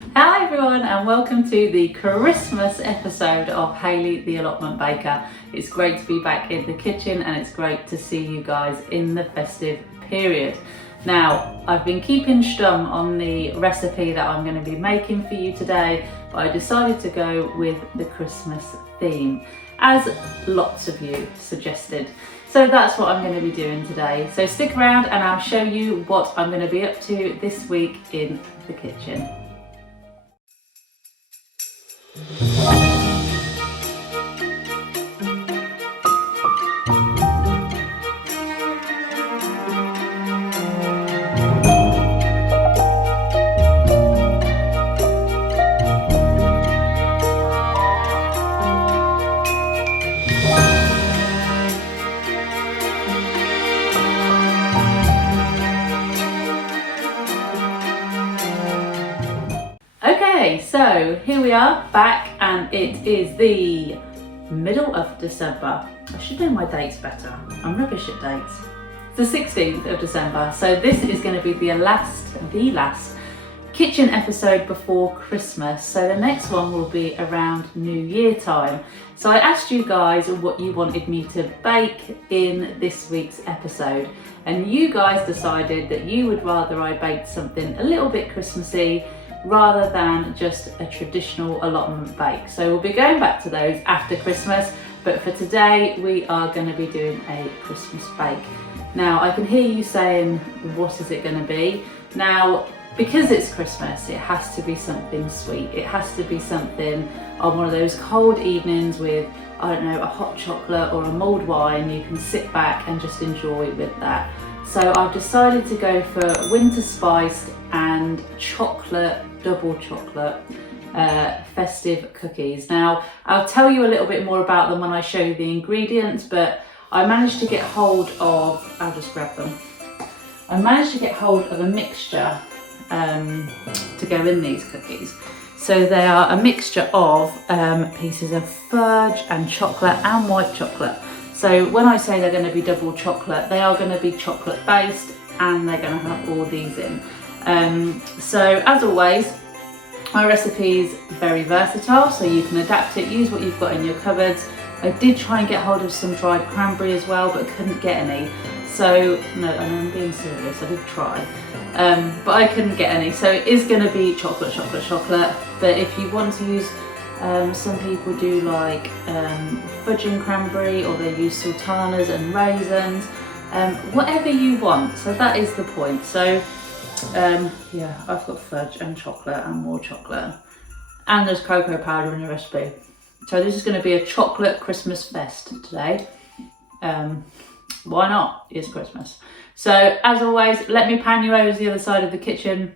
Hi everyone and welcome to the Christmas episode of Hayley the Allotment Baker. It's great to be back in the kitchen and it's great to see you guys in the festive period. Now, I've been keeping stum on the recipe that I'm going to be making for you today, but I decided to go with the Christmas theme, as lots of you suggested. So that's what I'm going to be doing today. So stick around and I'll show you what I'm going to be up to this week in the kitchen. Okay, so here we are back and it is the middle of December. I should know my dates better. I'm rubbish at dates. It's the 16th of December. So this is going to be the last kitchen episode before Christmas. So the next one will be around New Year time. So I asked you guys what you wanted me to bake in this week's episode. And you guys decided that you would rather I baked something a little bit Christmassy rather than just a traditional allotment bake. So we'll be going back to those after Christmas, but for today we are going to be doing a Christmas bake. Now I can hear you saying, what is it going to be? Now, because it's Christmas, it has to be something sweet. It has to be something on one of those cold evenings with, I don't know, a hot chocolate or a mulled wine. You can sit back and just enjoy with that. So I've decided to go for winter spiced and chocolate, double chocolate festive cookies. Now I'll tell you a little bit more about them when I show you the ingredients, but I managed to get hold of, I'll just grab them. I managed to get hold of a mixture to go in these cookies. So they are a mixture of pieces of fudge and chocolate and white chocolate. So when I say they're going to be double chocolate, they are going to be chocolate based and they're going to have all these in. So as always, my recipe is very versatile, so you can adapt it, use what you've got in your cupboards. I did try and get hold of some dried cranberry as well, but couldn't get any. So, no, I'm being serious, I did try, but I couldn't get any. So it is going to be chocolate, chocolate, chocolate, but if you want to use, some people do like fudge and cranberry, or they use sultanas and raisins, whatever you want. So that is the point. So yeah, I've got fudge and chocolate and more chocolate, and there's cocoa powder in the recipe. So this is going to be a chocolate Christmas fest today. Why not? It's Christmas. So as always, let me pan you over to the other side of the kitchen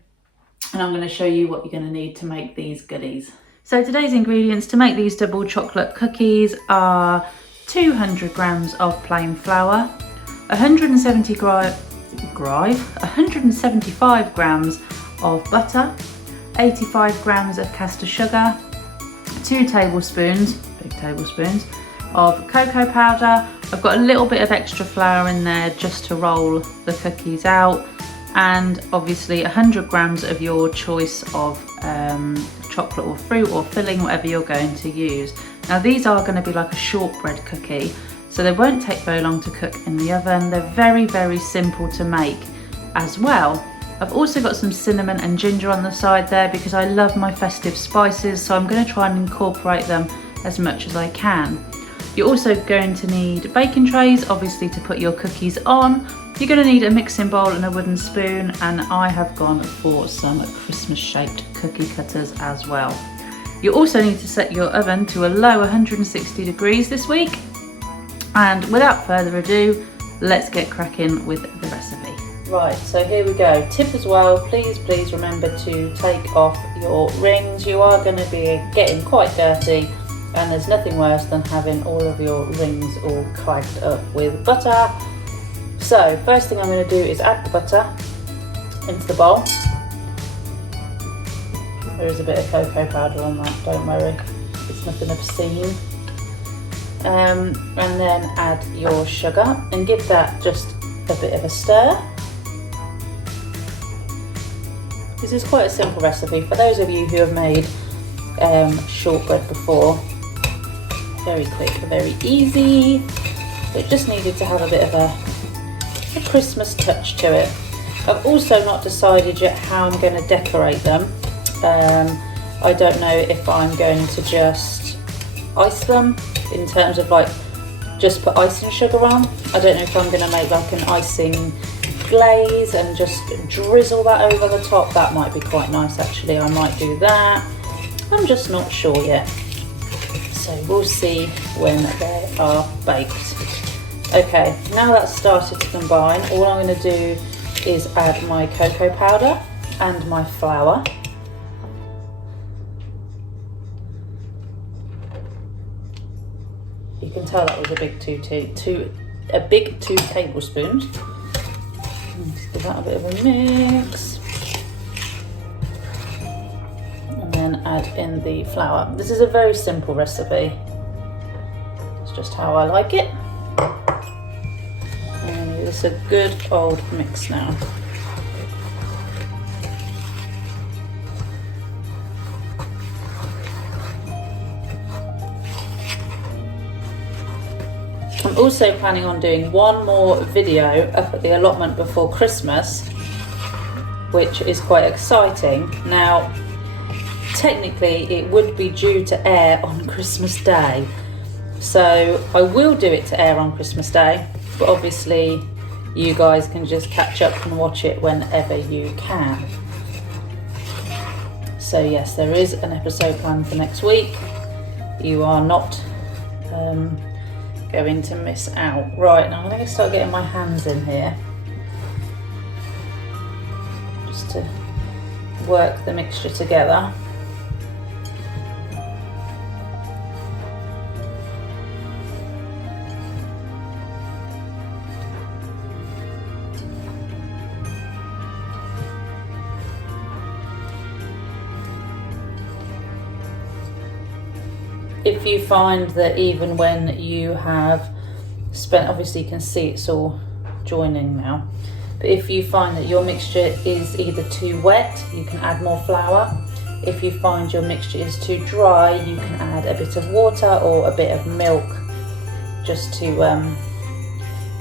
and I'm going to show you what you're going to need to make these goodies. So today's ingredients to make these double chocolate cookies are 200 grams of plain flour, 175 grams of butter, 85 grams of caster sugar, 2 tablespoons, big tablespoons, of cocoa powder. I've got a little bit of extra flour in there just to roll the cookies out, and obviously 100 grams of your choice of chocolate or fruit or filling, whatever you're going to use. Now these are going to be like a shortbread cookie, so they won't take very long to cook in the oven. They're very, very simple to make as well. I've also got some cinnamon and ginger on the side there because I love my festive spices, so I'm going to try and incorporate them as much as I can. You're also going to need baking trays, obviously, to put your cookies on. You're going to need a mixing bowl and a wooden spoon, and I have gone for some Christmas shaped cookie cutters as well. You also need to set your oven to a low 160 degrees this week. And without further ado, let's get cracking with the recipe. Right, so here we go. Tip as well, please remember to take off your rings. You are going to be getting quite dirty, and there's nothing worse than having all of your rings all clogged up with butter. So first thing I'm going to do is add the butter into the bowl. There is a bit of cocoa powder on that, don't worry, it's nothing obscene. And then add your sugar and give that just a bit of a stir. This is quite a simple recipe for those of you who have made shortbread before. Very quick, very easy. It just needed to have a bit of a Christmas touch to it. I've also not decided yet how I'm going to decorate them. I don't know if I'm going to just ice them in terms of like just put icing sugar on. I don't know if I'm going to make like an icing glaze and just drizzle that over the top. That might be quite nice actually. I might do that. I'm just not sure yet. So we'll see when they are baked. Okay, now that's started to combine, all I'm going to do is add my cocoa powder and my flour. You can tell that was a big two tablespoons. Just give that a bit of a mix. And then add in the flour. This is a very simple recipe. It's just how I like it. And give this a good old mix now. I'm also planning on doing one more video up at the allotment before Christmas, which is quite exciting. Now, technically it would be due to air on Christmas Day, so I will do it to air on Christmas Day, but obviously you guys can just catch up and watch it whenever you can. So yes, there is an episode planned for next week. You are not going to miss out. Right, now I'm going to start getting my hands in here just to work the mixture together. If you find that even when you have spent, obviously you can see it's all joining now, but if you find that your mixture is either too wet, you can add more flour. If you find your mixture is too dry, you can add a bit of water or a bit of milk just to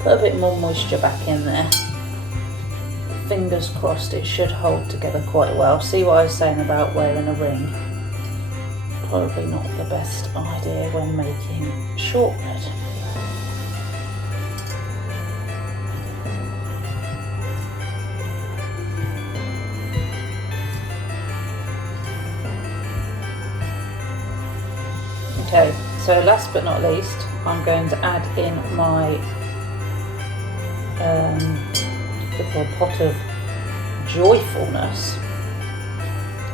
put a bit more moisture back in there. Fingers crossed it should hold together quite well. See what I was saying about wearing a ring? Probably not the best idea when making shortbread. Okay, so last but not least, I'm going to add in my little pot of joyfulness.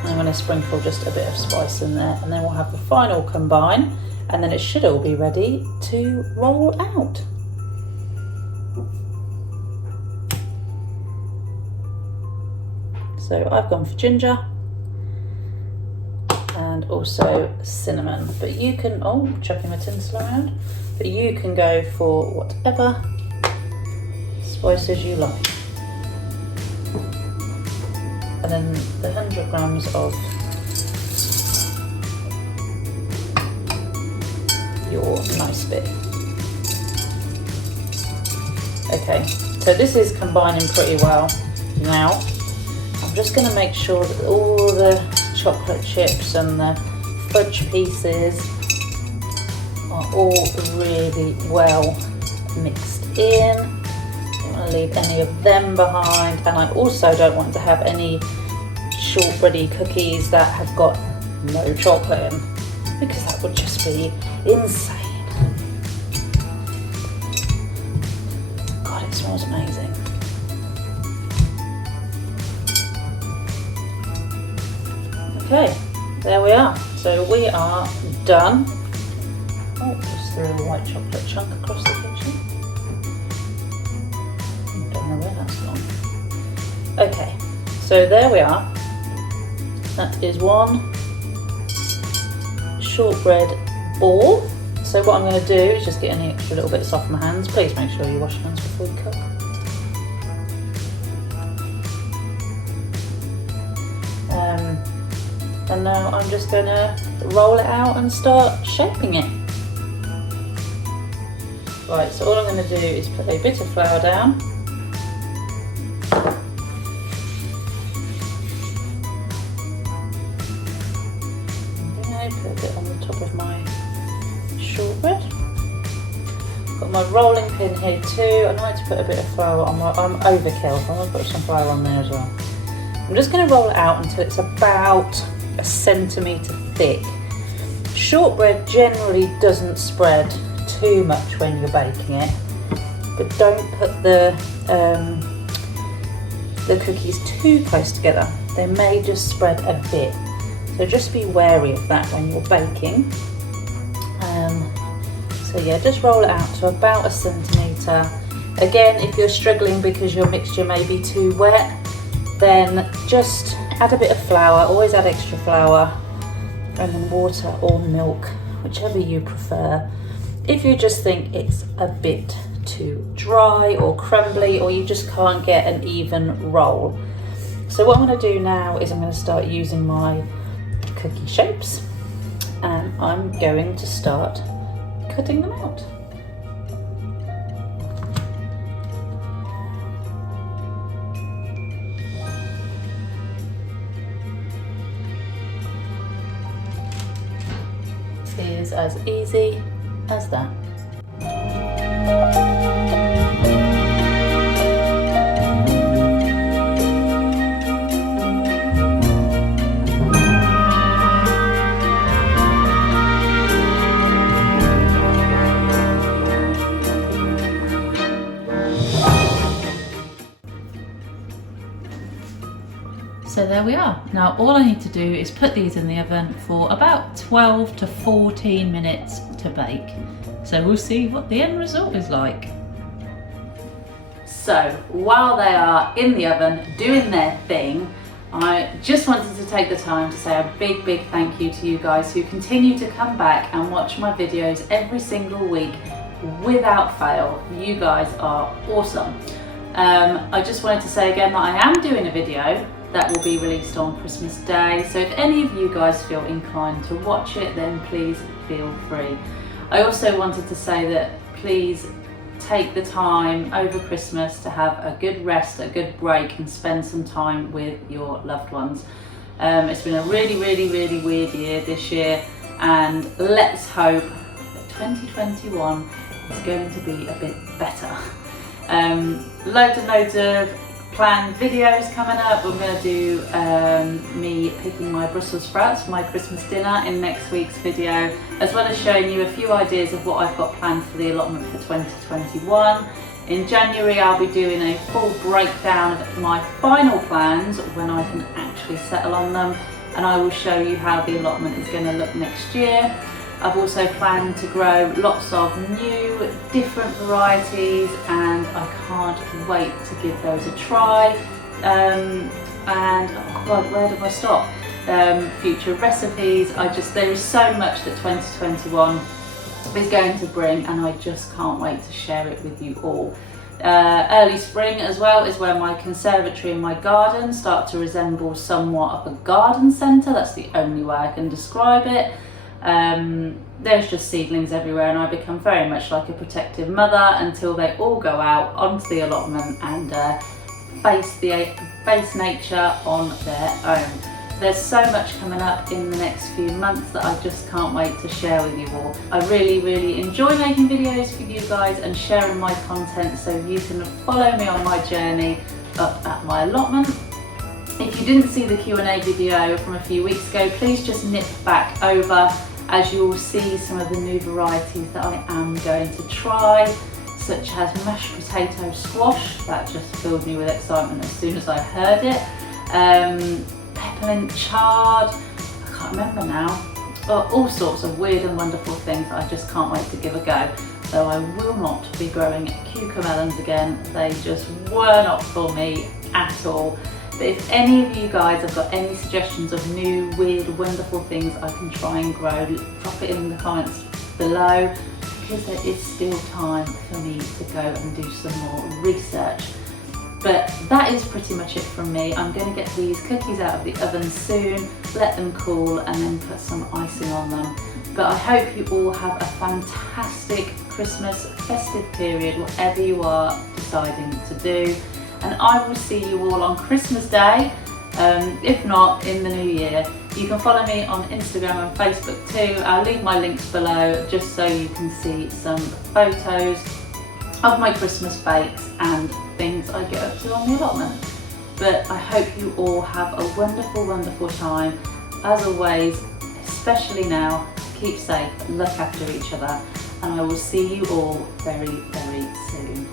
I'm going to sprinkle just a bit of spice in there, and then we'll have the final combine, and then it should all be ready to roll out. So I've gone for ginger and also cinnamon, but you can, oh, chucking my tinsel around, but you can go for whatever spices you like. And then the 100 grams of your nice bit. Okay, so this is combining pretty well now. I'm just going to make sure that all the chocolate chips and the fudge pieces are all really well mixed in. Leave any of them behind, and I also don't want to have any shortbready cookies that have got no chocolate in, because that would just be insane. God, it smells amazing. Okay, there we are. So we are done. Oh, just threw a white chocolate chunk across the kitchen. Okay, so there we are. That is one shortbread ball. So what I'm going to do is just get any extra little bits off my hands. Please make sure you wash your hands before you cook. And now I'm just going to roll it out and start shaping it. Right, so all I'm going to do is put a bit of flour down. Put a bit on the top of my shortbread. Got my rolling pin here too. I like to put a bit of flour on my, I'm overkill, so I'm going to put some flour on there as well. I'm just going to roll it out until it's about 1 centimetre thick. Shortbread generally doesn't spread too much when you're baking it, but don't put the cookies too close together. They may just spread a bit. So just be wary of that when you're baking. So yeah, just roll it out to about 1 centimetre. Again, if you're struggling because your mixture may be too wet, then just add a bit of flour, always add extra flour, and then water or milk, whichever you prefer. If you just think it's a bit too dry or crumbly, or you just can't get an even roll. So what I'm going to do now is I'm going to start using my cookie shapes, and I'm going to start cutting them out. It is as easy as that. So there we are. Now all I need to do is put these in the oven for about 12 to 14 minutes to bake. So we'll see what the end result is like. So while they are in the oven doing their thing, I just wanted to take the time to say a big thank you to you guys who continue to come back and watch my videos every single week without fail. You guys are awesome. I just wanted to say again that I am doing a video that will be released on Christmas Day, so if any of you guys feel inclined to watch it, then please feel free. I also wanted to say that please take the time over Christmas to have a good rest, a good break, and spend some time with your loved ones. It's been a really weird year this year, and let's hope that 2021 is going to be a bit better. Loads of planned videos coming up. We're going to do me picking my Brussels sprouts for my Christmas dinner in next week's video, as well as showing you a few ideas of what I've got planned for the allotment for 2021. In January I'll be doing a full breakdown of my final plans when I can actually settle on them, and I will show you how the allotment is going to look next year. I've also planned to grow lots of new, different varieties, and I can't wait to give those a try. And oh God, where do I stop? Future recipes. There is so much that 2021 is going to bring, and I just can't wait to share it with you all. Early spring as well is where my conservatory and my garden start to resemble somewhat of a garden centre. That's the only way I can describe it. There's just seedlings everywhere, and I become very much like a protective mother until they all go out onto the allotment and face nature on their own. There's so much coming up in the next few months that I just can't wait to share with you all. I really enjoy making videos for you guys and sharing my content, so you can follow me on my journey up at my allotment. If you didn't see the Q&A video from a few weeks ago, please just nip back over, as you will see some of the new varieties that I am going to try, such as mashed potato squash. That just filled me with excitement as soon as I heard it. Peppermint chard, I can't remember now. All sorts of weird and wonderful things that I just can't wait to give a go. Though I will not be growing cucamelons again. They just were not for me at all. But if any of you guys have got any suggestions of new, weird, wonderful things I can try and grow, drop it in the comments below, because there is still time for me to go and do some more research. But that is pretty much it from me. I'm going to get these cookies out of the oven soon, let them cool, and then put some icing on them. But I hope you all have a fantastic Christmas festive period, whatever you are deciding to do. And I will see you all on Christmas Day, if not in the new year. You can follow me on Instagram and Facebook too. I'll leave my links below just so you can see some photos of my Christmas bakes and things I get up to on the allotment. But I hope you all have a wonderful, wonderful time. As always, especially now, keep safe, look after each other, and I will see you all very, very soon.